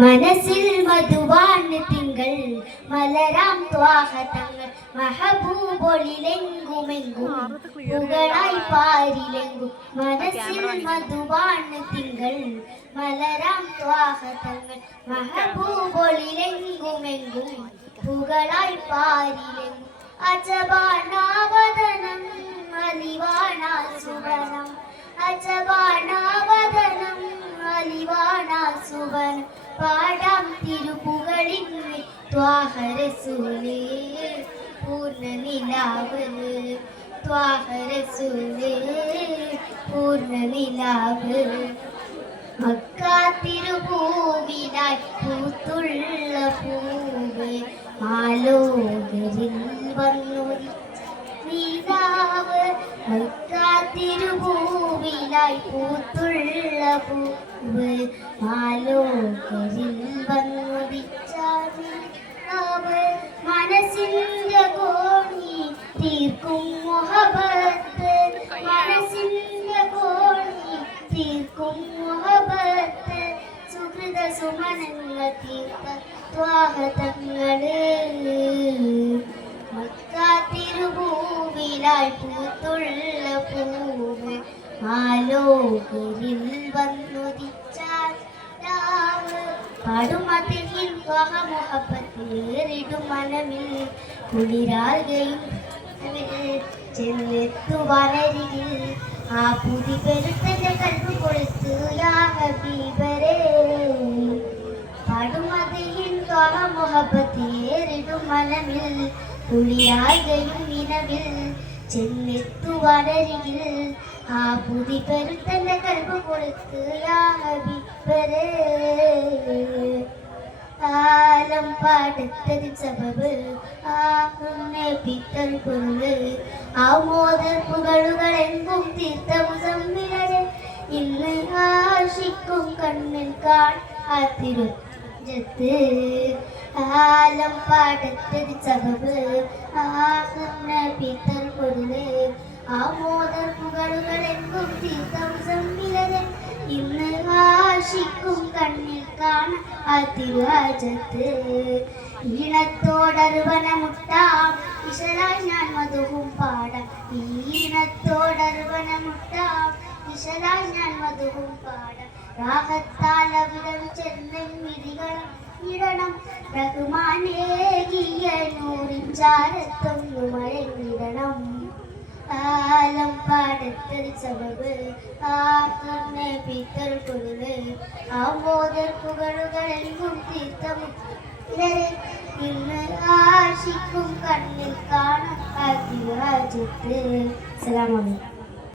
മനസ്സിൽ മധുവാണ് തിങ്കൾ മലരാം ത്വാഹതങ്ങൾ മഹബൂബൊളിലെങ്കുമെങ്കും പുകളായി പാരിലെങ്കും. മനസ്സിൽ മധുവാണ് തിങ്കൾ മലരാം ത്വാഹതങ്ങൾ മഹബൂബൊളിലെങ്കുമെങ്കും പുകളായി പാരിലെങ്കും. അജബാണാവദനം അലിവാണ സുവനം അജബാണാവദനം അലിവാണ സുവനം പാടാം തിരുപുകളിൻ ത്വാഹ റസൂലേ പൂർണ്ണനിലാവ് ത്വാഹ റസൂലേ പൂർണ്ണനിലാവ്. മക്കാ തിരുപൂവിനായി പൂത്തുള്ള പൂവ് മാലോകരിൽ വന്നൊരു നിലാവ്. മക്കാ തിരുപൂവിനായി പൂത്തുള്ള പൂവ് മാലോകരിൽ വന്നൊരിച്ചാവ്. മനസ്സിന്റെ കോണി തീർക്കും മുഹബത്ത് മനസ്സിന്റെ കോണി തീർക്കും മുഹബത്ത്. സുഹൃത സുമനങ്ങൾ തീർത്ത ത്വാഹതങ്ങള് മക്കാ തിരുപൂവിലായി പൂത്തുള്ള പൂവ് മാലോകരിൽ വന്നുദിച്ചാൽ പാടുമതിൽ ത്വാഹ മുഹബത്തേറിടും മനമിൽ കുളിരാകുകയും ചെന്നെത്തുവാനരികിൽ ആ പുതി പെരുത്തന്റെ കൽബ് കൊടുത്തു യാ ഹബീബരേ. പാടുമതിൽ ത്വാഹ മുഹബത്തേറിടും മനമിൽ കുളിരാകുകയും നിലവിൽ ചെന്നെത്തുവാനരികിൽ ആ പുതി പെരുത്തന്റെ കൽബ് കൊടുത്തു യാ ഹബീബരേ. ആലം പാടത്തത് സബബ് ആകുന്നെ പിത്തൽ പൊരുള് ആമോദപ്പുകളുകൾ എങ്കും തീർത്ത മുസമ്മിലരെ ഇന്ന് ആശിക്കും കണ്ണിൽ കാൺ ആ തിരുജത്ത്. ആലം പാടത്തത് സബബ് ആകുന്നെ പിത്തൽ പൊരുള് ആമോദപ്പുകളുകൾ എങ്കും തീർത്ത മുസമ്മിലരെ ഇന്ന് ആശിക്കും കണ്ണിൽ കാണ ആ തിരുവാജത്ത്. ഈണത്തോടർവനമുട്ടാം ഇശലായി ഞാൻ മധുവും പാടാം ഈണത്തോടർവനമുട്ടാം ഇശലായി ഞാൻ മധുവും പാടാം. രാഹത്താൽ അവിടം ചെന്നെമ്മിരികളും ഇടണം റഹ്മാനേകിയ നൂറിൻ ചാരത്തൊന്നു മഴങ്ങിടണം. ആലം പാടത്തത് സബബ് ആകുന്നെ പിത്തൽ പൊരുള് ആമോദപ്പുകളുകൾ എങ്കും തീർത്ഥമുള്ളരെ ഇന്ന് ആശിക്കും കണ്ണിൽ കാണാൻ. അസ്സലാമു അലൈക്കും.